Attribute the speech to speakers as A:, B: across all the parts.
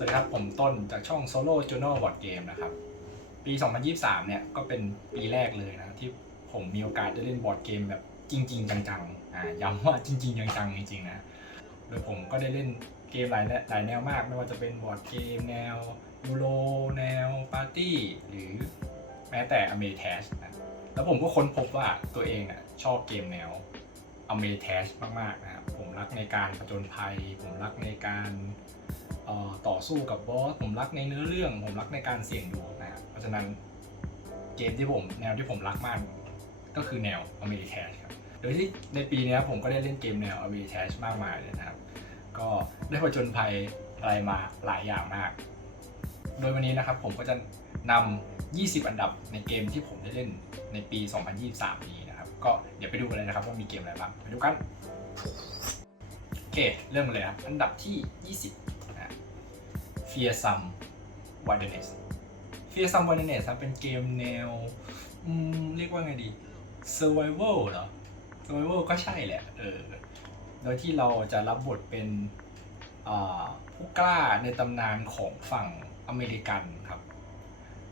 A: สวัสดีครับ ผมต้นจากช่อง Solo Journal Board Game นะครับ ปี 2023 เนี่ยก็เป็นปีแรกเลยนะที่ผมมีโอกาสได้เล่นบอร์ดเกมแบบจริง ๆ จังๆอ่าย้ำว่าจริง ๆ จังๆ จริงๆ นะ โดยผมก็ได้เล่นเกมหลายหลายแนวมาก ไม่ว่าจะเป็นบอร์ดเกมแนวยูโรแนวปาร์ตี้ หรือแม้แต่อเมทสนะแล้วผมก็ค้นพบว่าตัวเองอะชอบเกมแนวอเมทัสมากๆนะครับผมรักในการผจญภัย ผมรักในการ ต่อสู้กับบอสผมรักในเนื้อเรื่อง ผมรักในการเสี่ยงดวงนะครับเพราะฉะนั้นเกมที่ผมแนวที่ผมรักมากก็คือแนวอเมทสครับโดยที่ในปีนี้ผมก็ได้เล่นเกมแนว a v i t a s มากมายเลยนะครับ ก็ได้ผจญภัยอะไรมาหลายอย่างมาก โดยวันนี้นะครับผมก็จะนำ 20 อันดับในเกมที่ผมได้เล่นในปี 2023 นี้นะครับ ก็เดี๋ยวไปดูกันเลยนะครับว่ามีเกมอะไรบ้างไปดูกัน โอเค เริ่มเลยครับ อันดับที่ 20 Fear Some Wilderness Fear Some Wilderness ครับเป็นเกมแนวเรียกว่าไงดี survival เหรอ survival ก็ใช่แหละเออโดยที่เราจะรับบทเป็นผู้กล้าในตำนานของฝั่งอเมริกันครับ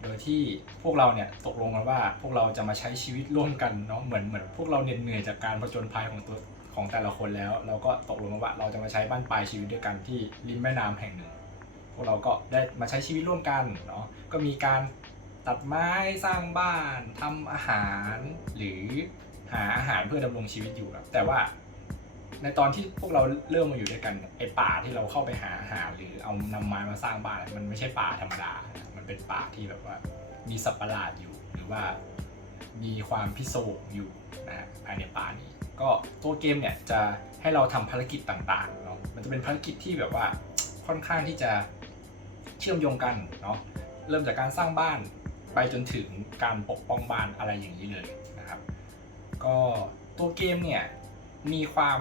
A: โดยที่พวกเราเนี่ยตกลงกันว่าพวกเราจะมาใช้ชีวิตร่วมกันเนาะเหมือนเหมือนพวกเราเหน็ดเหนื่อยจากการผจญภัยของตัวของแต่ละคนแล้ว เราก็ตกลงกันว่าเราจะมาใช้บ้านปลายชีวิตด้วยกันที่ริมแม่น้ำแห่งหนึ่ง พวกเราก็ได้มาใช้ชีวิตร่วมกันเนาะก็มีการตัดไม้สร้างบ้านทำอาหาร หรือหาอาหารเพื่อดำรงชีวิตอยู่ครับแต่ว่าในตอนที่พวกเราเริ่มมาอยู่ด้วยกันไอป่าที่เราเข้าไปหาอาหารหรือเอานำไม้มาสร้างบ้านมันไม่ใช่ป่าธรรมดา มันเป็นป่าที่แบบว่ามีสัตว์ประหลาดอยู่ หรือว่ามีความพิศวงอยู่นะฮะภายในป่านี้ ก็ตัวเกมเนี่ยจะให้เราทำภารกิจต่างๆเนาะมันจะเป็นภารกิจที่แบบว่าค่อนข้างที่จะ เชื่อมโยงกันเนาะเริ่มจากการสร้างบ้านไปจนถึงการปกป้องบ้านอะไรอย่างนี้เลยนะครับ ก็ตัวเกมเนี่ยมีความ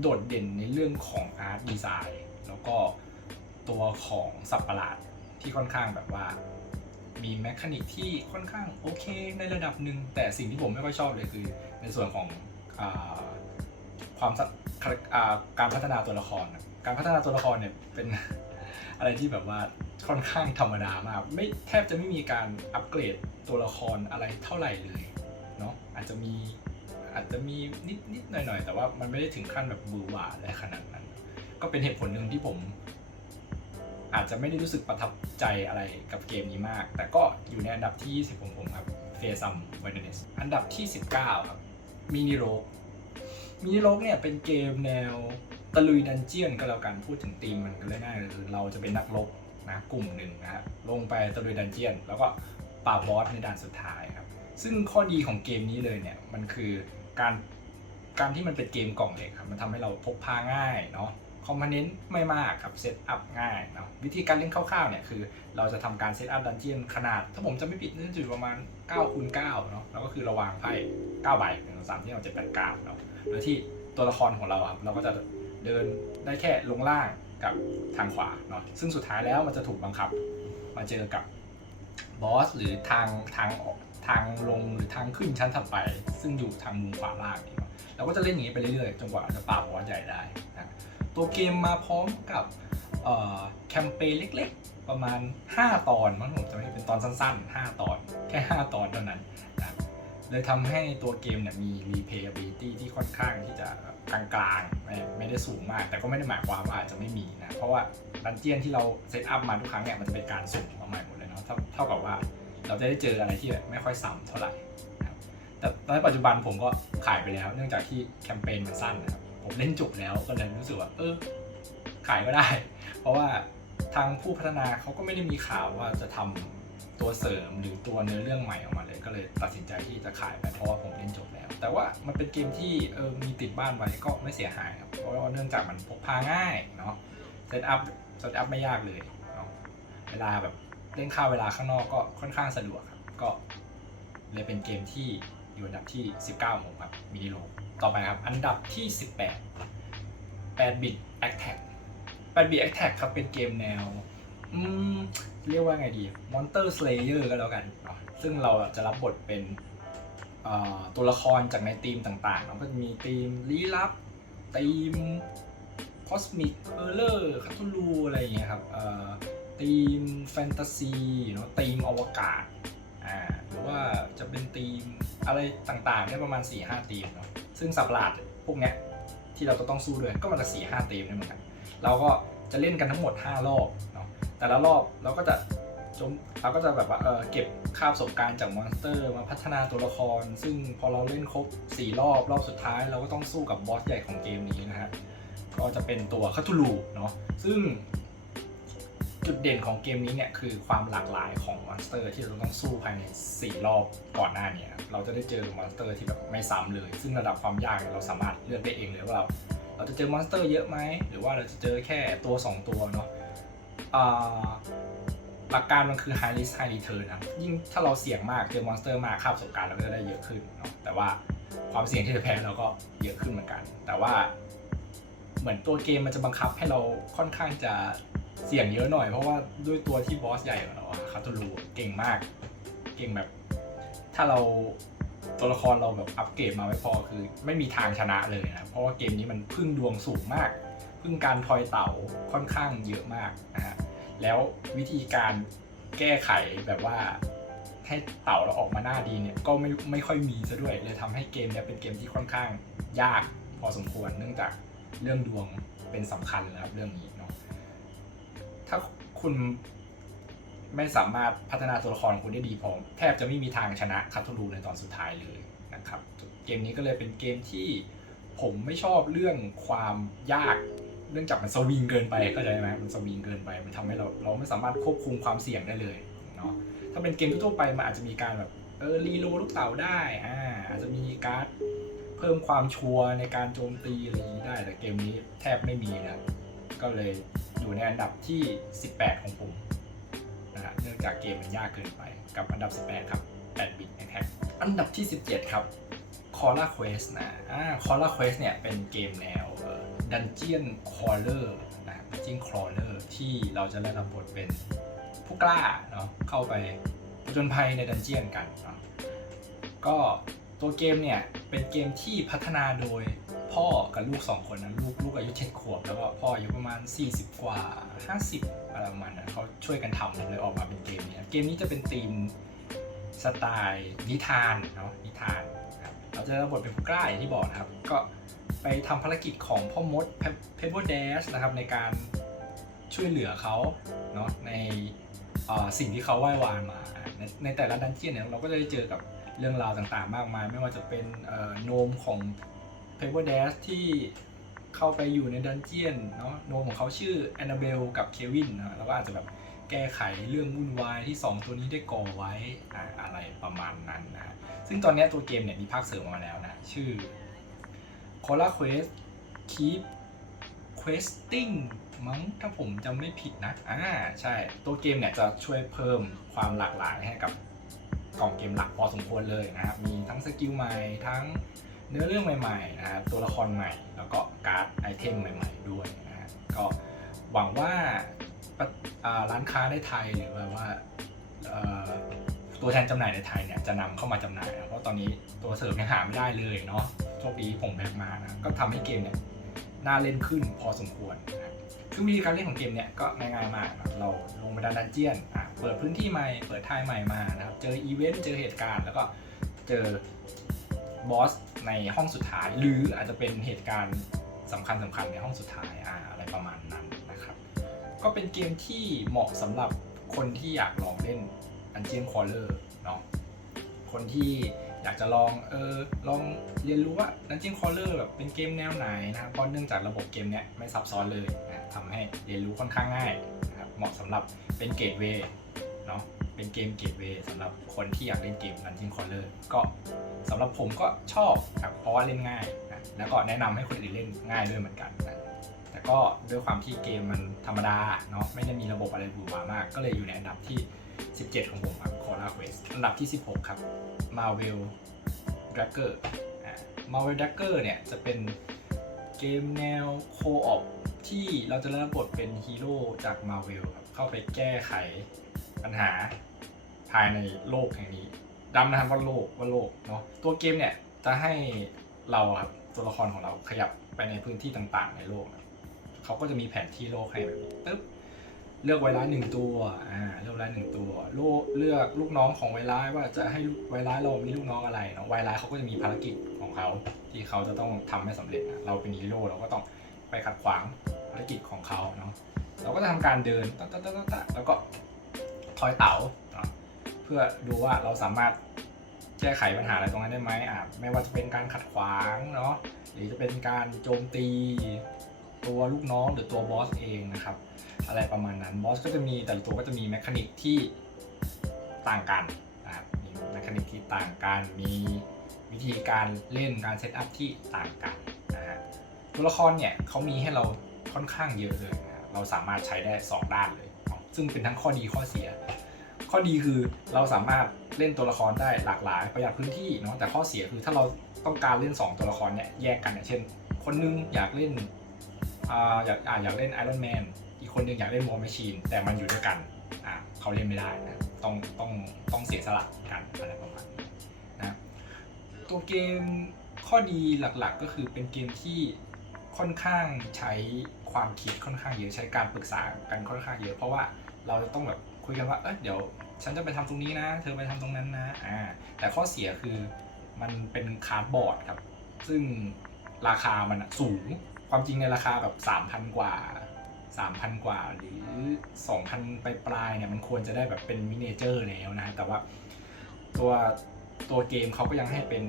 A: โดดเด่นในเรื่องของอาร์ตดีไซน์แล้วก็ตัวของสัตว์ประหลาดที่ค่อนข้างแบบว่า มีแมคานิกที่ค่อนข้างโอเคในระดับหนึ่งแต่สิ่งที่ผมไม่ค่อยชอบเลยคือ ในส่วนของอความการพัฒนาตัวละคร การพัฒนาตัวละครเนี่ยเป็น อะไรที่แบบว่าค่อนข้างธรรมดามากไม่แทบจะไม่มีการอัปเกรดตัวละครอะไรเท่าไหร่เลยเนาะอาจจะมีอาจจะมีนิดนิดหน่อยหน่อยแต่ว่ามันไม่ได้ถึงขั้นแบบบือหวาอะไรขนาดนั้น ก็เป็นเหตุผลหนึ่งที่ผม อาจจะไม่ได้รู้สึกประทับใจอะไรกับเกมนี้มาก แต่ก็อยู่ในอันดับที่ 20 ของผมครับเฟซัมไวเดนสอันดับที่ 19 ครับมินิโรกมินิโรกเนี่ยเป็นเกมแนวะลุยดันเจียนก็แล้วกันพูดถึงธีมมันก็เลยง่ายๆเลยคือเราจะเป็นนักรบนะกลุ่มหนึ่งนะฮะลงไปตะลุยดันเจียน แล้วก็ปราบบอสในด่านสุดท้ายครับซึ่งข้อดีของเกมนี้เลยเนี่ยมันคือการการที่มันเป็นเกมกล่องเล็กครับมันทำให้เราพกพาง่ายเนาะคอมโพเนนต์ไม่มากครับเซตอัพง่ายเนาะวิธีการเล่นคร่าวๆเนี่ยคือเราจะทำการเซตอัพดันเจียนขนาด ถ้าผมจะไม่ผิดน่าจะอยู่ประมาณ9คูณ9เนาะแล้วก็คือระวางไพ่9ใบหนึ่งสามที่เราจะแปดเก้าเนาะโดยที่ตัวละครของเราครับเราก็จะ เดินได้แค่ลงล่างกับทางขวาเนาะซึ่งสุดท้ายแล้วมันจะถูกบังคับ มาเจอกับบอสหรือทางทางออกทางลงหรือทางขึ้นชั้นถัดไป ซึ่งอยู่ทางมุมขวาล่างนี่เนาะเราก็จะเล่นอย่างนี้ไปเรื่อยๆจนกว่าจะปราบบอสใหญ่ได้นะตัวเกมมาพร้อมกับแคมเปญเล็กๆ ประมาณ 5 ตอนมั้งผมจะไม่เป็นตอนสั้นๆ 5 ตอนแค่ 5 ตอนเท่านั้น เลยทำให้ตัวเกมเนี่ยมี replayability ที่ค่อนข้างที่จะกลางๆไม่ไม่ได้สูงมาก แต่ก็ไม่ได้หมายความว่าอาจจะไม่มีนะ เพราะว่าดันเจียนที่เราเซตอัพมาทุกครั้งเนี่ยมันจะเป็นการสุ่มมาใหม่หมดเลยเนาะเท่ากับว่าเราจะได้เจออะไรที่แบบไม่ค่อยซ้ำเท่าไหร่แต่ในปัจจุบันผมก็ขายไปแล้ว เนื่องจากที่แคมเปญมันสั้นนะครับผมเล่นจบแล้วก็เลยรู้สึกว่าเออขายก็ได้ เพราะว่าทางผู้พัฒนาเขาก็ไม่ได้มีข่าวว่าจะทำ ตัวเสริมหรือตัวเนื้อเรื่องใหม่ออกมาเลย ก็เลยตัดสินใจที่จะขายไปเพราะว่าผมเล่นจบแล้ว แต่ว่ามันเป็นเกมที่เออมีติดบ้านไว้ก็ไม่เสียหายครับเพราะว่าเนื่องจากมันพกพาง่ายเนาะเซตอัพเซตอัพไม่ยากเลยเนาะเวลาแบบเล่นข้าวเวลาข้างนอกก็ค่อนข้างสะดวกครับก็เลยเป็นเกมที่อยู่อันดับที่ 19ของผมครับมินิโลต่อไปครับ อันดับที่ 18 8 bit attack 8 bit attack ครับเป็นเกมแนว อืมเรียกว่าไงดี Monster Slayer ก็แล้วกันเนาะซึ่งเราจะรับบทเป็นตัวละครจากในทีมต่างๆเนาก็จะมีทีมลี้ลับทีมคอสมิกเฮอร์เลอร์คัตูลูอะไรอย่างเงี้ยครับเอ่อธีมแฟนตาซีเนาะธีมอวกาศอ่าหรือว่าจะเป็นธีมอะไรต่างๆเนี่ยประมาณ 4-5หธีมเนาะซึ่งสับหลาดพวกเนี้ยที่เราก็ต้องสู้ด้วยก็มันจะ4-5หธีมเนี่ยเหมือนกันเราก็จะเล่นกันทั้งหมด 5 รอบ แต่ละรอบเราก็จะจมเราก็จะแบบว่าเออเก็บค่าประสบการณ์จากมอนสเตอร์มาพัฒนาตัวละคร ซึ่งพอเราเล่นครบ 4 รอบ รอบสุดท้าย เราก็ต้องสู้กับบอสใหญ่ของเกมนี้นะฮะ ก็จะเป็นตัวคาตูลูเนาะ ซึ่งจุดเด่นของเกมนี้เนี่ยคือความหลากหลายของมอนสเตอร์ที่เราต้องสู้ภายใน 4 รอบก่อนหน้านี้เราจะได้เจอมอนสเตอร์ที่แบบไม่ซ้ำเลย ซึ่งระดับความยากเราสามารถเลือกได้เองเลยว่าเราเราจะเจอมอนสเตอร์เยอะไหมหรือว่าเราจะเจอแค่ตัว 2 ตัวเนาะ หลักการมันคือ high risk high return นะยิ่งถ้าเราเสี่ยงมากเจอมอนสเตอร์มากค่าประสบการณ์เราก็จะได้เยอะขึ้นเนาะแต่ว่าความเสี่ยงที่จะแพ้เราก็เยอะขึ้นเหมือนกัน แต่ว่า เหมือนตัวเกมมันจะบังคับให้เราค่อนข้างจะเสี่ยงเยอะหน่อย เพราะว่าด้วยตัวที่บอสใหญ่ของเราคาตูรูเก่งมาก เก่งแบบ ถ้าเรา ตัวละครเราแบบอัปเกรดมาไม่พอคือไม่มีทางชนะเลยนะ เพราะว่าเกมนี้มันพึ่งดวงสูงมาก พึ่งการทอยเต่าค่อนข้างเยอะมากนะฮะแล้ววิธีการแก้ไขแบบว่าให้เต่าเราออกมาหน้าดีเนี่ยก็ไม่ไม่ค่อยมีซะด้วย เลยทำให้เกมเนี้ยเป็นเกมที่ค่อนข้างยากพอสมควร เนื่องจากเรื่องดวงเป็นสำคัญนะครับเรื่องนี้เนาะถ้าคุณ ไม่สามารถพัฒนาตัวละครของคุณได้ดีพอแทบจะไม่มีทางชนะคาทูรูในตอนสุดท้ายเลยนะครับเกมนี้ก็เลยเป็นเกมที่ผมไม่ชอบเรื่องความยากเนื่องจากมันสวิงเกินไปเข้าใจไหมมันสวิงเกินไป มันทำให้เราเราไม่สามารถควบคุมความเสี่ยงได้เลยเนาะถ้าเป็นเกมทั่วไปมันอาจจะมีการแบบเออรีโลลูกเต๋าได้อ่าอาจจะมีการ์ดเพิ่มความชัวร์ในการโจมตีอะไรอย่างนี้ได้แต่เกมนี้แทบไม่มีนะก็เลยอยู่ในอันดับที่ 18 ของผม นะฮะเนื่องจากเกมมันยากเกินไปกับอันดับ 18 ครับ8บิตนะครับอันดับที่ 17 ครับ c o r a Quest นะอ่า c o r a Quest เนี่ยเป็นเกมแนวเอ่อ Dungeon Crawler นะ Dungeon Crawler ที่เราจะได้รับบทเป็นผู้กล้าเนาะเข้าไปผจญภัยในดันเจียนกันเนาะก็ตัวเกมเนี่ยเป็นเกมที่พัฒนาโดยพ่อกับลูกสองคนนะลูกลูกอายุเจ็ดขวบ แล้วก็พ่ออายุประมาณ 40 กว่า 50 อะไรมันเขาช่วยกันทำเลยออกมาเป็นเกมนี้เกมนี้จะเป็นธีมสไตล์นิทานเนาะนิทานครับเราจะรับบทเป็นผู้กล้าอย่างที่บอกนะครับ ก็ไปทำภารกิจของพ่อมดเพเ p อร์เดชนะครับในการช่วยเหลือเขาเนาะในสิ่งที่เขาไหว้วานมาในในแต่ละดันเจียนเนี่ยเราก็จะได้เจอกับเรื่องราวต่างๆ มากมาย ไม่ว่าจะเป็นโนมของเพเ p อร์เดชที่ เข้าไปอยู่ในดันเจียนเนาะโนมของเขาชื่อแอนนาเบลกับเควินนะเราก็อาจจะแบบแก้ไขเรื่องวุ่นวายที่ 2 ตัวนี้ได้ก่อไว้อะอะไรประมาณนั้นนะซึ่งตอนนี้ตัวเกมเนี่ยมีภาคเสริมออกมาแล้วนะ ชื่อ c o l a Quest Keep Questing มั้งถ้าผมจำไม่ผิดนะอ่าใช่ตัวเกมเนี่ยจะช่วยเพิ่มความหลากหลายให้กับกล่องเกมหลักพอสมควรเลยนะครับ มีทั้งสกิลใหม่ทั้ง เนื้อเรื่องใหม่ๆนะครับตัวละครใหม่ แล้วก็การ์ดไอเทมใหม่ๆด้วยนะฮะก็หวังว่าร้านค้าในไทยหรือแบบว่าตัวแทนจำหน่ายในไทยเนี่ยจะนำเข้ามาจำหน่ายนะเพราะตอนนี้ตัวเสริมยังหาไม่ได้เลยเนาะโชคดีผมแบกมานะก็ทำให้เกมเนี่ยน่าเล่นขึ้นพอสมควรนะครับคือวิธีการเล่นของเกมเนี่ยก็ง่ายๆมากนะเราลงไปดันดันเจียนเปิดพื้นที่ใหม่ เปิดทายใหม่มานะครับเจออีเวนต์เจอเหตุการณ์แล้วก็เจอ บอสในห้องสุดท้าย หรืออาจจะเป็นเหตุการณ์สำคัญสำคัญในห้องสุดท้ายอ่าอะไรประมาณนั้นนะครับ ก็เป็นเกมที่เหมาะสำหรับคนที่อยากลองเล่น Dungeon Crawler เนาะคนที่อยากจะลองเออลองเรียนรู้ว่า Dungeon Crawler แบบเป็นเกมแนวไหนนะครับเพราะเนื่องจากระบบเกมเนี้ยไม่ซับซ้อนเลยนะทำให้เรียนรู้ค่อนข้างง่ายนะครับเหมาะสำหรับเป็นเกตเวย์เนาะ กมเกตเวย์สำหรับคนที่อยากเล่นเกม Dungeon Crawler ก็สำหรับผมก็ชอบครับเพราะว่าเล่นง่ายนะแล้วก็แนะนำให้คนอื่นเล่นง่ายด้วยเหมือนกันนะแต่ก็ด้วยความที่เกมมันธรรมดาเนาะไม่ได้มีระบบอะไรหรูหรามาก ก็เลยอยู่ในอันดับที่ 17 ของผมครับ c o r a Quest อันดับที่ 16 ครับ Marvel Dragger อ่า Marvel Dragger เนี่ยจะเป็นเกมแนวโคออปที่เราจะได้รับบทเป็นฮีโร่จาก Marvel ครับเข้าไปแก้ไขปัญหา ภายในโลกแห่งนี้ดำนะครับว่าโลกว่าโลกเนาะตัวเกมเนี่ยจะให้เราครับตัวละครของเราขยับไปในพื้นที่ต่างๆ ในโลกเขาก็จะมีแผนที่โลกให้แบบนี้ปึ๊บเลือกไวรัสหนึ่งตัวอ่าเลือกไวรัสหนึ่งตัวโลกเลือกลูกน้องของไวรัสว่าจะให้ไวรัสเรามีลูกน้องอะไรเนาะไวรัสเขาก็จะมีภารกิจของเขาที่เขาจะต้องทำให้สำเร็จนะเราเป็นฮีโร่เราก็ต้องไปขัดขวางภารกิจของเขาเนาะเราก็จะทำการเดินตะตะตะตะแล้วก็ทอยเต๋า พื่อดูว่าเราสามารถแก้ไขปัญหาอะไรตรงนั้นได้ไหมอะไม่ว่าจะเป็นการขัดขวางเนาะหรือจะเป็นการโจมตีตัวลูกน้องหรือตัวบอสเองนะครับ อะไรประมาณนั้นบอสก็จะมีแต่ละตัวก็จะมีแมคานิกที่ต่างกันนะครับมีแมคานิกที่ต่างกันมีวิธีการเล่นการเซตอัพที่ต่างกันนะฮะตัวละครเนี่ยเขามีให้เราค่อนข้างเยอะเลยนะเราสามารถใช้ได้ 2 ด้านเลย ซึ่งเป็นทั้งข้อดีข้อเสีย ข้อดีคือเราสามารถเล่นตัวละครได้หลากหลายประหยัดพื้นที่เนาะแต่ข้อเสียคือถ้าเราต้องการเล่น 2 ตัวละครเนี่ยแยกกันอย่างเช่น คนนึงอยากเล่นอ่าอยากอ่าอยากเล่นไอรอนแมนอีกคนนึงอยากเล่นวอร์มชชีนแต่มันอยู่ด้วยกันอ่าเขาเล่นไม่ได้นะต้องต้องต้องเสียสละกันอะไรประมาณนี้นะตัวเกมข้อดีหลักๆก็คือเป็นเกมที่ค่อนข้างใช้ความคิดค่อนข้างเยอะใช้การปรึกษากันค่อนข้างเยอะ เพราะว่าเราจะต้องแบบ คุยกันว่าเออเดี๋ยวฉันจะไปทำตรงนี้นะ เธอไปทำตรงนั้นนะอ่าแต่ข้อเสียคือมันเป็นคาร์ดบอร์ดครับ ซึ่งราคามันสูงความจริงในราคาแบบ3,000 กว่า 3,000 กว่าหรือ 2,000 ไปปลายเนี่ยมันควรจะได้แบบเป็นมินิเจอร์แล้วนะแต่ว่าตัวตัวเกมเขาก็ยังให้เป็น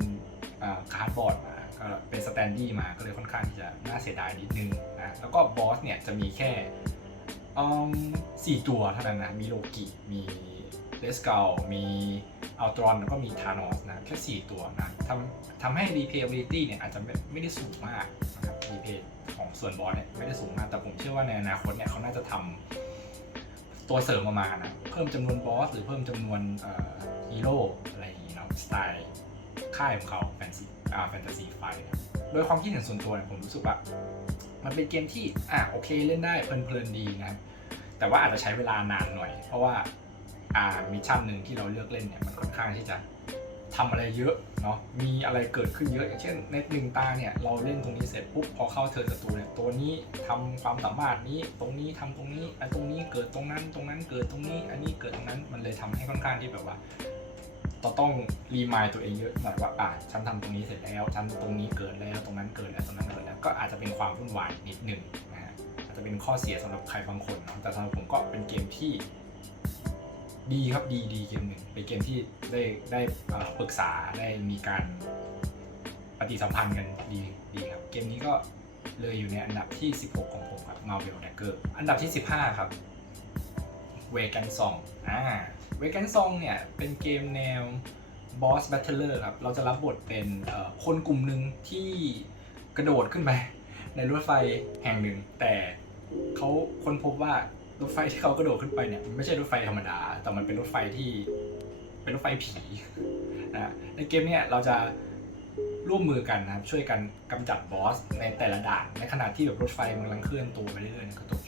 A: คาร์ดบอร์ดมาก็เป็นสแตนดี้มาก็เลยค่อนข้างที่จะน่าเสียดายนิดนึงนะแล้วก็บอสเนี่ยจะมีแค่ อมสี่ตัวเท่านั้นนะ มีโลกิ มีเลสเกลมีอัลตรอน แล้วก็มีธานอสนะ แค่ 4 ตัวนะทำทำให้ replayability เนี่ยอาจจะไม่ไม่ได้สูงมากนะครับ replay ของส่วนบอสเนี่ยไม่ได้สูงมาก แต่ผมเชื่อว่าในอนาคตเนี่ยเขาน่าจะทำตัวเสริมออกมานะ เพิ่มจำนวนบอส หรือเพิ่มจำนวนฮีโร่อะไรอย่างนี้เนาะสไตล์ค่ายของเขาแฟนซีอ่าแฟนตาซีไฟโดยความคิดเห็นส่วนตัวเนี่ยผมรู้สึกว่า มันเป็นเกมที่อะโอเคเล่นได้เพลินๆดีนะครับ แต่ว่าอาจจะใช้เวลานานหน่อย เพราะว่าอ่ามิชชั่นหนึ่งที่เราเลือกเล่นเนี่ยมันค่อนข้างที่จะทำอะไรเยอะเนาะมีอะไรเกิดขึ้นเยอะ อย่างเช่นในหนึ่งตาเนี่ยเราเล่นตรงนี้เสร็จปุ๊บพอเข้าเทิร์นศัตรูเนี่ยตัวนี้ทำความสามารถนี้ตรงนี้ทำตรงนี้ไอ้ตรงนี้เกิดตรงนั้นตรงนั้นเกิดตรงนี้ อันนี้เกิดตรงนั้นมันเลยทำให้ค่อนข้างที่แบบว่าเราต้องรีมายตัวเองเยอะหน่อยว่าอะฉันทำตรงนี้เสร็จแล้วฉันตรงนี้เกิดแล้วตรงนั้นเกิดแล้วตรงนั้นเกิดแล้วก็อาจจะเป็นความวุ่นวายนิดหนึ่ง จะเป็นข้อเสียสำหรับใครบางคนเนาะแต่สำหรับผมก็เป็นเกมที่ ดีครับดีดีเกมหนึ่งเป็นเกมที่ได้ได้ปรึกษาได้มีการปฏิสัมพันธ์กันดีดีครับ เกมนี้ก็เลยอยู่ในอันดับที่ 16 ของผมครับ Marvel Dagger อันดับที่ 15 ครับเวกันซองอ่าเวกันซองเนี่ย เป็นเกมแนว Boss Battler ครับ เราจะรับบทเป็นคนกลุ่มหนึ่งที่กระโดดขึ้นไปในรถไฟแห่งหนึ่ง แต่ เขาค้นพบว่ารถไฟที่เขากระโดดขึ้นไปเนี่ยมันไม่ใช่รถไฟธรรมดา แต่มันเป็นรถไฟที่เป็นรถไฟผีนะในเกมเนี่ยเราจะร่วมมือกันนะครับช่วยกันกำจัดบอสในแต่ละด่านในขณะที่แบบรถไฟมันกำลังเคลื่อนตัวไปเรื่อยๆกระตุก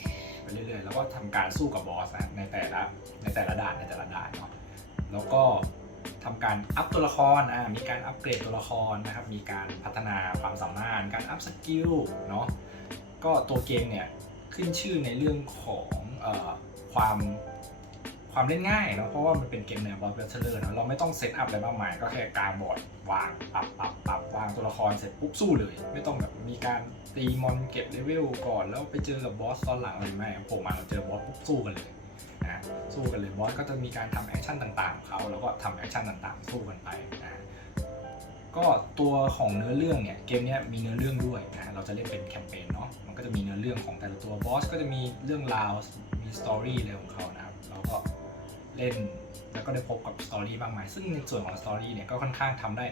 A: ไปเรื่อยๆแล้วก็ทำการสู้กับบอสนะในแต่ละในแต่ละด่านในแต่ละด่านเนาะแล้วก็ทำการอัพตัวละครอ่ามีการอัปเกรดตัวละครนะครับมีการพัฒนาความสามารถการอัพสกิลเนาะก็ตัวเกมเนี่ย ขึ้นชื่อในเรื่องของอความความเล่นง่ายเนาะเพราะว่ามันเป็นเกมแนวบอสเบเทอร์เนาะเราไม่ต้องเซตอัพอะไรมากมายก็แค่กางบอร์ดวางปรับปรับปรับวางตัวละครเสร็จปุ๊บสู้เลย ไม่ต้องแบบมีการตีมอนเก็บเลเวลก่อนแล้วไปเจอกับบอสตอนหลังอะไรไม่ผมมาเราเจอบอสปุ๊บสู้กันเลยนะสู้กันเลยบอสก็จะมีการทำแอคชั่นต่างๆของเขาแล้วก็ทำแอคชั่นต่างๆ สู้กันไปนะ ก็ตัวของเนื้อเรื่องเนี่ยเกมนี้มีเนื้อเรื่องด้วยนะเราจะเล่นเป็นแคมเปญเนาะมันก็จะมีเนื้อเรื่องของแต่ละตัวบอสก็จะมีเรื่องราวมีสตอรี่อะไรของเขานะครับเราก็เล่นแล้วก็ได้พบกับสตอรี่บางไหมซึ่งในส่วนของสตอรี่เนี่ยก็ค่อนข้างทำได้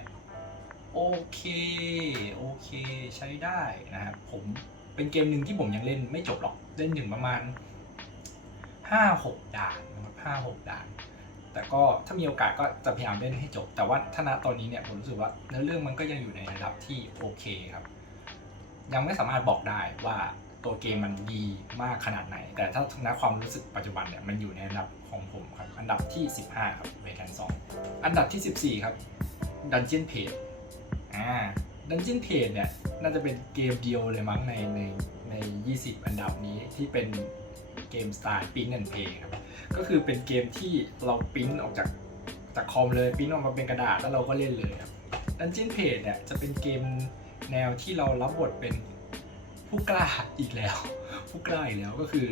A: โอเคโอเคใช้ได้นะครับผมเป็นเกมหนึ่งที่ผมยังเล่นไม่จบหรอกเล่นถึงประมาณ5-6ด่านนะครับ5-6ด่าน แต่ก็ถ้ามีโอกาสก็จะพยายามเล่นให้จบ แต่ว่าถ้าณตอนนี้เนี่ยผมรู้สึกว่าเนื้อเรื่องมันก็ยังอยู่ในระดับที่โอเคครับ ยังไม่สามารถบอกได้ว่าตัวเกมมันดีมากขนาดไหน แต่ถ้าณความรู้สึกปัจจุบันเนี่ยมันอยู่ในระดับของผมครับ อันดับที่ 15 ครับเวกันซองอันดับที่ 14 ครับดันเจียนเพจอ่าดันเจียนเพจเนี่ยน่าจะเป็นเกมเดียวเลยมั้งในในใน 20 อันดับนี้ที่เป็น เกมสไตล์ปิ้นแอนเพย์ครับ ก็คือเป็นเกมที่เราปิ้นออกจากจากคอมเลยปิ้นออกมาเป็นกระดาษแล้วเราก็เล่นเลยครับดันจียนเพจเนี่ยจะเป็นเกมแนวที่เรารับบทเป็นผู้กล้าอีกแล้ว ผู้กล้าอีกแล้วก็คือ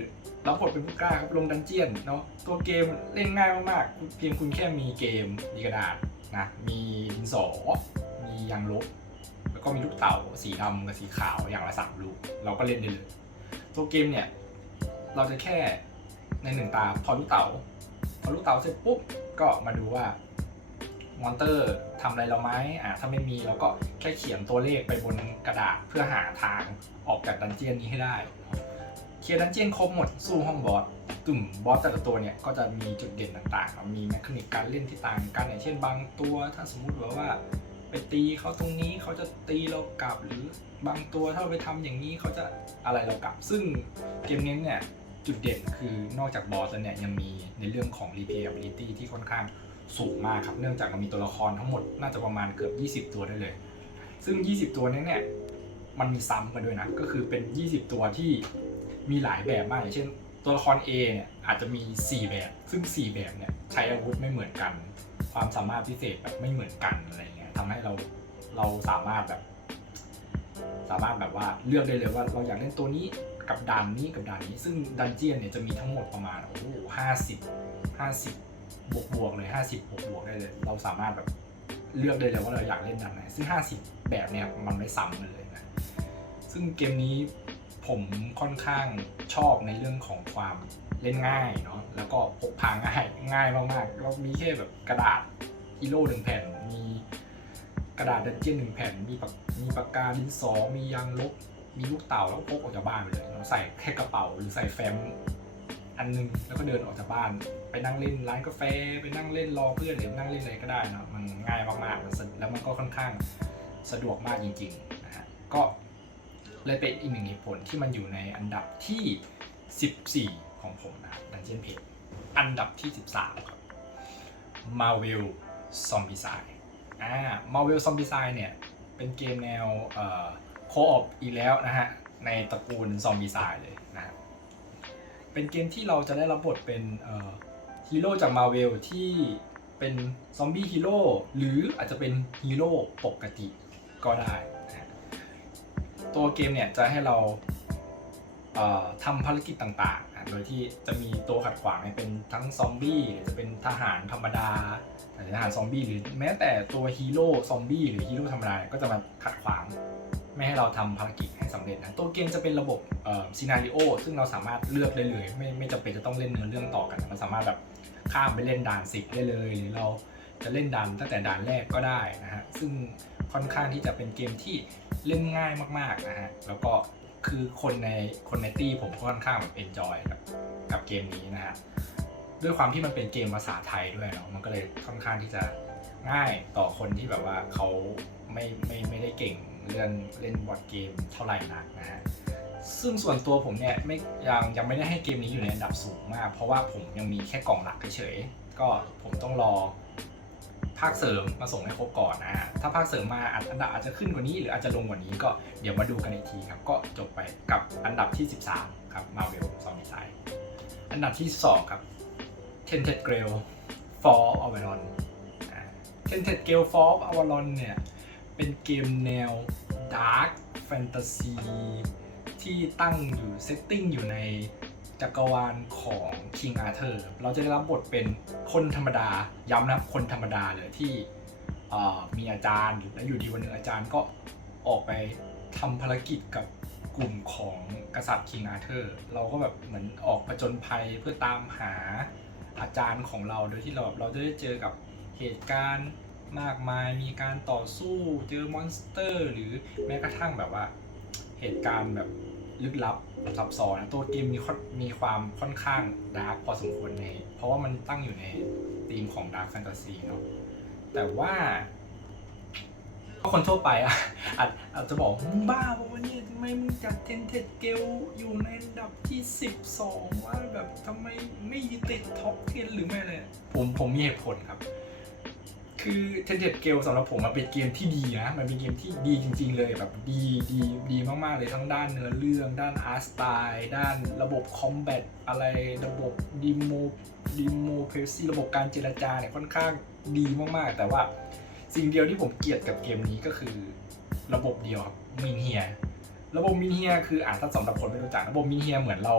A: รับบทเป็นผู้กล้าครับลงดันเจียนเนาะตัวเกมเล่นง่ายมากๆเพียงคุณแค่มีเกมมีกระดาษนะมีดินสอ มียางลบแล้วก็มีลูกเต่าสีดำกับสีขาวอย่างละสามลูกเราก็เล่นได้เลย ตัวเกมเนี่ย เราจะแค่ในหนึ่งตาพอลูกเต๋าพอลูกเต๋าเสร็จปุ๊บก็มาดูว่ามอนเตอร์ทำอะไรเราไหมอ่าถ้าไม่มีเราก็แค่เขียนตัวเลขไปบนกระดาษเพื่อหาทางออกจากดันเจียนนี้ให้ได้ เคลียร์ดันเจียนครบหมดสู้ห้องบอสตุ่มบอสแต่ละตัวเนี่ยก็จะมีจุดเด่นต่างๆ มีแมคานิกการเล่นที่ต่างกันอย่างเช่นบางตัว ถ้าสมมุติว่าไปตีเขาตรงนี้เขาจะตีเรากลับหรือบางตัวถ้าเราไปทำอย่างนี้เขาจะอะไรเรากลับ ซึ่งเกมนี้เนี่ย จุดเด่นคือนอกจากบอสแล้วเนี่ยยังมีในเรื่องของ replayability ที่ค่อนข้างสูงมากครับ เนื่องจากเรามีตัวละครทั้งหมดน่าจะประมาณเกือบ 20 ตัวได้เลย ซึ่ง 20 ตัวนี้เนี่ยมันมีซ้ำกันด้วยนะ ก็คือเป็น 20 ตัวที่มีหลายแบบมากอย่างเช่น ตัวละคร A เนี่ยอาจจะมี 4 แบบ ซึ่ง 4 แบบเนี่ยใช้อาวุธไม่เหมือนกัน ความสามารถพิเศษแบบไม่เหมือนกันอะไรเงี้ยทำให้เราเราสามารถแบบ สามารถแบบว่าเลือกได้เลยว่าเราอยากเล่นตัวนี้ กับด่านนี้กับด่านนี้ ซึ่งดันเจียนเนี่ยจะมีทั้งหมดประมาณโอ้โหห้าสิบห้าสิบบวกบวกเลยห้าสิบบวกบวกได้เลย เราสามารถแบบเลือกได้เลยว่าเราอยากเล่นด่านไหน ซึ่งห้าสิบแบบเนี่ยมันไม่ซ้ำกันเลยนะ ซึ่งเกมนี้ผมค่อนข้างชอบในเรื่องของความเล่นง่ายเนาะ แล้วก็พกพาง่ายง่ายมากๆเรามีแค่แบบกระดาษฮีโร่หนึ่งแผ่น มีกระดาษดันเจียนหนึ่งแผ่น มีปากมีปากกาดินสอ มียางลบ มีลูกเต่าแล้วพกออกจากบ้านไปเลย เราใส่แค่กระเป๋าหรือใส่แฟ้มอันนึงแล้วก็เดินออกจากบ้าน ไปนั่งเล่นร้านกาแฟไปนั่งเล่นรอเพื่อนหรือนั่งเล่นอะไรก็ได้เนะมันง่ายมากๆมันแล้วมันก็ค่อนข้างสะดวกมากจริงๆนะฮะก็เลยเป็นอีกหนึ่งเหตุผลที่มันอยู่ในอันดับที่ 14 ของผมนะดันเจียนเพจอันดับที่ 13 ครับ Marvel Zombicide อ่า Marvel Zombicide เนี่ยเป็นเกมแนวเอ่อโคออปอีกแล้วนะฮะ ในตระกูล Zombicide เลยนะฮะเป็นเกมที่เราจะได้รับบทเป็นฮีโร่จาก Marvel ที่เป็นซอมบี้ฮีโร่หรืออาจจะเป็นฮีโร่ปกติก็ได้นะตัวเกมเนี่ยจะให้เราเทำภารกิจต่างๆ โดยที่จะมีตัวขัดขวางเนี่ยเป็นทั้งซอมบี้หรือจะเป็นทหารธรรมดาทหารซอมบี้หรือแม้แต่ตัวฮีโร่ซอมบี้หรือฮีโร่ธรรมดายก็จะมาขัดขวาง ไม่ให้เราทำภารกิจให้สำเร็จนะตัวเกมจะเป็นระบบเอ่อซีนาริโอซึ่งเราสามารถเลือกได้เลยไม่ไม่จำเป็นจะต้องเล่นเนื้อเรื่องต่อกันมันสามารถแบบข้ามไปเล่นด่านสิบได้เลยหรือเราจะเล่นด่านตั้งแต่ด่านแรกก็ได้นะฮะซึ่งค่อนข้างที่จะเป็นเกมที่เล่นง่ายมากๆนะฮะแล้วก็คือคนในคนในตี้ผมก็ค่อนข้างแบบเอนจอยกับกับเกมนี้นะฮะด้วยความที่มันเป็นเกมภาษาไทยด้วยเนาะมันก็เลยค่อนข้างที่จะง่ายต่อคนที่แบบว่าเขาไม่ไม่ไม่ได้เก่ง เรื่องเล่นบอร์ดเกมเท่าไหร่นักนะฮะซึ่งส่วนตัวผมเนี่ยไม่ยังยังไม่ได้ให้เกมนี้อยู่ในอันดับสูงมาก เพราะว่าผมยังมีแค่กล่องหลักเฉยๆก็ผมต้องรอภาคเสริมมาส่งให้ครบก่อนนะฮะถ้าภาคเสริมมาอันดับอาจจะขึ้นกว่านี้หรืออาจจะลงกว่านี้ก็เดี๋ยวมาดูกันอีกทีครับ ก็จบไปกับอันดับที่ 13 ครับ Marvel Zombicide อันดับที่ 2 ครับ Tented Grail Fall of Avalon อ่า Tented Grail Fall of Avalon เนี่ย เป็นเกมแนว Dark Fantasy ที่ตั้งอยู่เซตติ้งอยู่ในจักรวาลของ King Arthur เราจะได้รับบทเป็นคนธรรมดา ย้ำนะคนธรรมดาเลยที่มีอาจารย์และอยู่ดีวันหนึ่งอาจารย์ก็ออกไปทำภารกิจกับกลุ่มของกษัตริย์ King Arthur เราก็แบบเหมือนออกผจญภัยเพื่อตามหาอาจารย์ของเราโดยที่เราแบบเราจะได้เจอกับเหตุการณ์ มากมาย มีการต่อสู้เจอมอนสเตอร์ หรือแม้กระทั่งแบบว่า เหตุการณ์แบบลึกลับซับซ้อนตัวเกมมีค่อนมีความค่อนข้างดาร์กพอสมควรใน เพราะว่ามันตั้งอยู่ในธีมของดาร์กแฟนตาซีเนาะแต่ว่าก็คนทั่วไปอะอาจอาจจะบอกมึงบ้าปะวะเนี่ยทำไมมึงจัดเทนเทดเกลอยู่ในอันดับที่ 12 ว่าแบบทำไมไม่ยึดติดท็อป10หรือไม่เลยผมผมมีเหตุผลครับ คือเทนเ d เกลสำหรับผมมันเป็นเกมที่ดีนะ มันเป็นเกมที่ดีจริง ๆ เลยแบบดีดีดีมากๆเลยทั้งด้านเนื้อเรื่อง ด้านอาร์ตสไตล์ด้านระบบคอมแบทอะไรระบบดิโมดิโมเพรซีระบบการเจรจาเนี่ยค่อนข้างดีมากๆ แต่ว่าสิ่งเดียวที่ผมเกลียดกับเกมนี้ก็คือระบบเดียวครับมินเฮียระบบมินเฮียคืออ่าถ้าสำหรับคนไม่รู้จักระบบมินเฮียเหมือนเรา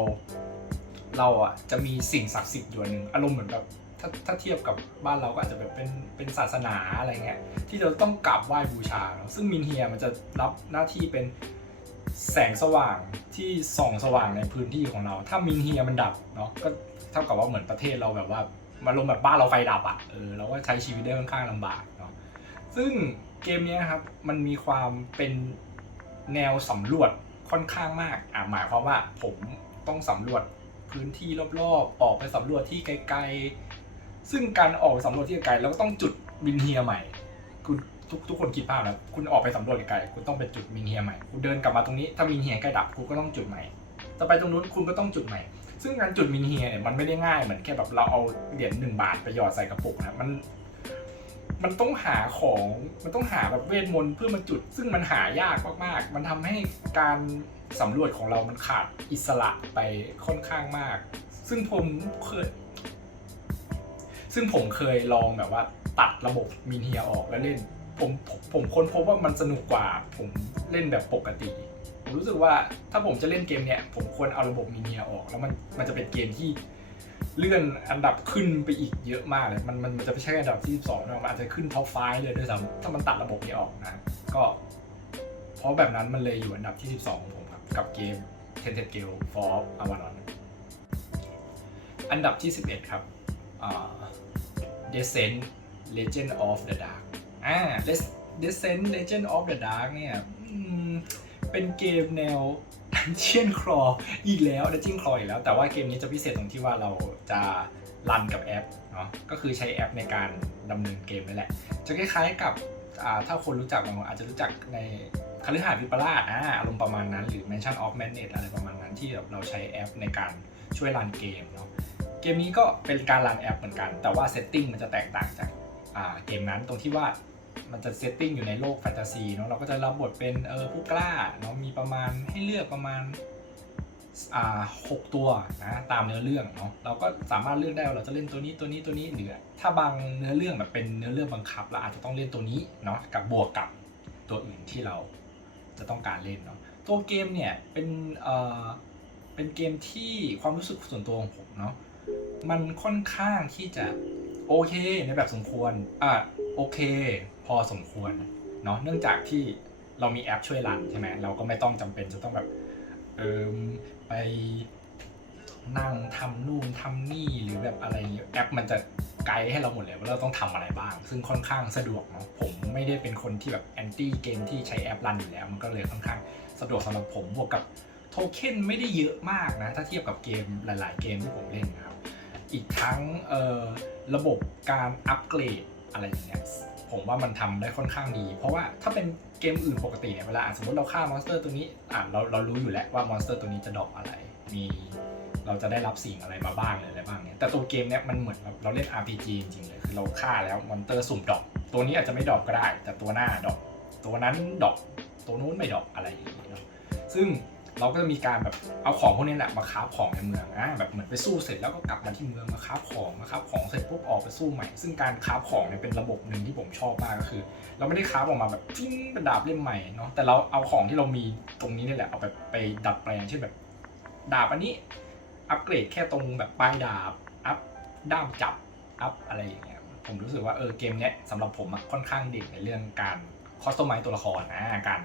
A: เราอะจะมีสิ่งศักดิ์สิทธิ์อยู่หนึ่งอารมณ์เหมือนแบบ ถ้าถ้าเทียบกับบ้านเราก็อาจจะแบบเป็นเป็นศาสนาอะไรเงี้ยที่เราต้องกราบไหว้บูชาเนอะซึ่งมินเฮียมันจะรับหน้าที่เป็นแสงสว่างที่ส่องสว่างในพื้นที่ของเรา ถ้ามินเฮียมันดับเนาะก็เท่ากับว่าเหมือนประเทศเราแบบว่ามาลงแบบบ้านเราไฟดับอะเออเราก็ใช้ชีวิตได้ค่อนข้างลำบากเนาะซึ่งเกมนี้ครับมันมีความเป็นแนวสำรวจค่อนข้างมากอะหมายความว่าผมต้องสำรวจพื้นที่รอบๆ ออกไปสำรวจที่ไกลๆ ซึ่งการออกไปสำรวจที่ไกลๆเราก็ต้องจุดมินเฮียใหม่คุณทุกทุกคนคิดภาพนะคุณออกไปสำรวจไกลคุณต้องไปจุดมินเฮียใหม่คุณเดินกลับมาตรงนี้ถ้ามินเฮียใกล้ดับคุณก็ต้องจุดใหม่ต่อไปตรงนู้นคุณก็ต้องจุดใหม่ ซึ่งการจุดมินเฮียเนี่ยมันไม่ได้ง่ายเหมือนแค่แบบเราเอาเหรียญหนึ่งบาทไปหยอดใส่กระปุกนะมันมันต้องหาของมันต้องหาแบบเวทมนต์เพื่อมาจุด ซึ่งมันหายากมากๆ มันทำให้การสำรวจของเรามันขาดอิสระไปค่อนข้างมาก ซึ่งผมเคย ซึ่งผมเคยลองแบบว่าตัดระบบมินเฮียออกแล้วเล่น ผมผมค้นพบว่ามันสนุกกว่า ผมเล่นแบบปกติ ผมรู้สึกว่าถ้าผมจะเล่นเกมเนี้ยผมควรเอาระบบมินเฮียออก แล้วมันมันจะเป็นเกมที่เลื่อนอันดับขึ้นไปอีกเยอะมากเลยมันมันมันจะไม่ใช่อันดับที่12นะมันอาจจะขึ้นท็อปไฟเลยด้วยซ้ำถ้ามันตัดระบบนี้ออกนะก็เพราะแบบนั้นมันเลยอยู่อันดับที่ 12ของผมครับกับเกม Tented Gale for Avanon อันดับที่ 11 ครับ Descent Legend of the Dark อ่า Descent Legend of the Dark เนี่ยเป็นเกมแนว Dungeon Crawl อีกแล้ว Dungeon Crawl อีกแล้ว แต่ว่าเกมนี้จะพิเศษตรงที่ว่าเราจะรันกับแอปเนาะก็คือใช้แอปในการดำเนินเกมนี่นแหละ จะคล้ายๆกับถ้าคนรู้จักบางคนอาจจะรู้จักในคฤหาสน์วิปลาสอ่าอารมณ์ประมาณนั้นหรือ Mansion of Madness อะไรประมาณนั้นที่แบบเราใช้แอปในการช่วยรันเกมเนาะ เกมนี้ก็เป็นการรันแอปเหมือนกัน แต่ว่าเซตติ้งมันจะแตกต่างจากเกมนั้นตรงที่ว่ามันจะเซตติ้งอยู่ในโลกแฟนตาซีเนาะเราก็จะรับบทเป็นเออผู้กล้าเนาะมีประมาณให้เลือกประมาณอ่าหกตัวนะตามเนื้อเรื่องเนาะเราก็สามารถเลือกได้ว่าเราจะเล่นตัวนี้ตัวนี้ตัวนี้หรือถ้าบางเนื้อเรื่องแบบเป็นเนื้อเรื่องบังคับเราอาจจะต้องเล่นตัวนี้เนาะกับบวกกับตัวอื่นที่เราจะต้องการเล่นเนาะตัวเกมเนี่ยเป็นเอ่อเป็นเกมที่ความรู้สึกส่วนตัวของผมเนาะ มันค่อนข้างที่จะโอเคในแบบสมควร อะโอเค พอสมควรเนาะเนื่องจากที่เรามีแอปช่วยรันใช่ไหมเราก็ไม่ต้องจำเป็นจะต้องแบบเออไปนั่งทำนู่นทำนี่หรือแบบอะไรแอปมันจะไกด์ให้เราหมดเลยว่าเราต้องทำอะไรบ้าง ซึ่งค่อนข้างสะดวกเนาะผมไม่ได้เป็นคนที่แบบแอนตี้เกมที่ใช้แอปรันอยู่แล้ว มันก็เลยค่อนข้างสะดวกสำหรับผมบวกกับโทเค็นไม่ได้เยอะมากนะ ถ้าเทียบกับเกมหลาย ๆ เกมที่ผมเล่นนะครับ อีกทั้งระบบการอัปเกรดอะไรอย่างเงี้ยผมว่ามันทำได้ค่อนข้างดี เพราะว่าถ้าเป็นเกมอื่นปกติเนี่ยเวลาสมมติเราฆ่ามอนสเตอร์ตัวนี้อะเราเรารู้อยู่แล้วว่ามอนสเตอร์ตัวนี้จะดรอปอะไร มีเราจะได้รับสิ่งอะไรมาบ้างหรืออะไรบ้างเนี่ยแต่ตัวเกมเนี้ยมันเหมือนเราเล่น RPG จริงๆเลยคือเราฆ่าแล้วมอนสเตอร์สุ่มดรอปตัวนี้อาจจะไม่ดรอปก็ได้ แต่ตัวหน้าดรอปตัวนั้นดรอปตัวนู้นไม่ดรอปอะไรอย่างเงี้ยซึ่ง เราก็จะมีการแบบเอาของพวกนี้แหละมาค้าของในเมืองอะแบบเหมือนไปสู้เสร็จแล้วก็กลับมาที่เมืองมาค้าของมาค้าของเสร็จปุ๊บออกไปสู้ใหม่ ซึ่งการค้าของเนี่ยเป็นระบบหนึ่งที่ผมชอบมากก็คือ เราไม่ได้ค้าออกมาแบบทิ้งเป็นดาบเล่มใหม่เนาะแต่เราเอาของที่เรามีตรงนี้นี่แหละเอาไปไปดัดแปลงเช่นแบบ ดาบอันนี้อัปเกรดแค่ตรงแบบปลายดาบอัพด้ามจับอัพอะไรอย่างเงี้ยผมรู้สึกว่าเออเกมเนี้ยสำหรับผมค่อนข้างเด่นในเรื่องการคอสตอมไมตัวละครนะการ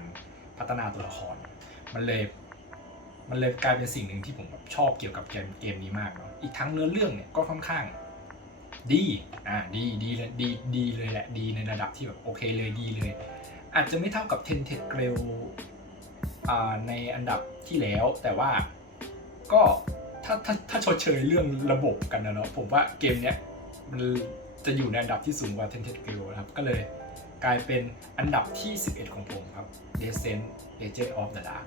A: พัฒนาตัวละคร มันเลย มันเลยกลายเป็นสิ่งหนึ่งที่ผมแบบชอบเกี่ยวกับเกมเกมนี้มากเนาะอีกทั้งเนื้อเรื่องเนี่ยก็ค่อนข้าง ดีอ่าดีดีเลยดีดีเลยแหละดีในระดับที่แบบโอเคเลยดีเลย อาจจะไม่เท่ากับ t e n t e d g r a i l อ่าในอันดับที่แล้ว แต่ว่าก็ถ้าถ้าถ้าชดเชยเรื่องระบบกันนะเนาะผมว่าเกมเนี้ยมันจะอยู่ในอันดับที่สูงกว่า t e n t e d g r a i l นะครับก็เลยกลายเป็นอันดับที่ 11 ของผมครับ Descent Legend of the Dark